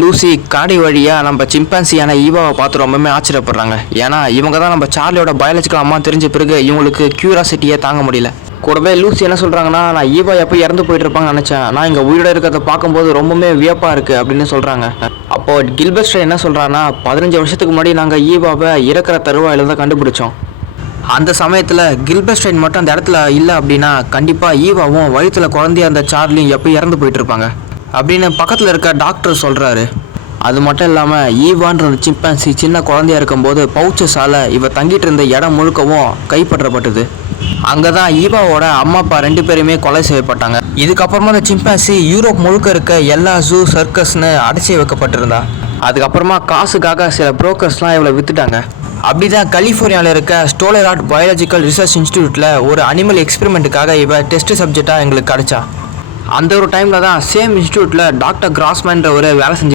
Lucy காடி வழியாக நம்ம சிம்பான்சியான ஈவாவை பார்த்து ரொம்பவே ஆச்சரியப்படுறாங்க. ஏன்னா இவங்க தான் நம்ம சார்லியோட பயாலஜிக்கல் அம்மா தெரிஞ்ச பிறகு இவங்களுக்கு கியூரியாசிட்டியே தாங்க முடியல. கூடவே லூசி என்ன சொல்கிறாங்கன்னா, நான் ஈவா எப்போ இறந்து போயிட்டு இருப்பாங்கன்னு நினச்சேன், நான் இங்கே உயிரோட இருக்கிறத பார்க்கும்போது ரொம்பவே வியப்பாக இருக்குது அப்படின்னு சொல்கிறாங்க. அப்போது கில்பர்ட் என்ன சொல்கிறான்னா, 15 வருஷத்துக்கு முன்னாடி நாங்கள் ஈவாவை இறக்குற தருவாயில் தான் கண்டுபிடிச்சோம். அந்த சமயத்தில் கில்பர்ட் மட்டும் அந்த இடத்துல இல்லை அப்படின்னா கண்டிப்பாக ஈவாவும் வயிற்றில் குழந்தைய அந்த சார்லியும் எப்போ இறந்து போயிட்டு இருப்பாங்க அப்படின்னு பக்கத்தில் இருக்க டாக்டர் சொல்கிறாரு. அது மட்டும் இல்லாமல் ஈவான்ற சிம்பான்சி சின்ன குழந்தையா இருக்கும்போது பவுச்சஸால் இவ தங்கிட்டு இருந்த இடம் முழுக்கவும் கைப்பற்றப்பட்டது. அங்கே தான் ஈவாவோட அம்மா அப்பா 2 பேருமே கொலை செய்யப்பட்டாங்க. இதுக்கப்புறமா அந்த சிம்பான்சி யூரோப் முழுக்க இருக்க எல்லா ஜூ சர்க்கஸ்னு அடைச்சி வைக்கப்பட்டிருந்தா. அதுக்கப்புறமா காசுக்காக சில புரோக்கர்ஸ்லாம் இவளை விற்றுட்டாங்க. அப்படிதான் கலிஃபோர்னியாவில் இருக்க ஸ்டோலராட் பயாலஜிக்கல் ரிசர்ச் இன்ஸ்டிடியூட்டில் ஒரு அனிமல் எக்ஸ்பெரிமெண்ட்டுக்காக இவ டெஸ்ட் சப்ஜெக்டாக எங்களுக்கு கிடைச்சா. அந்த ஒரு டைமில் தான் சேம் இன்ஸ்டியூட்டில் டாக்டர் கிராஸ்மேன்ற ஒரு வேலை செஞ்சு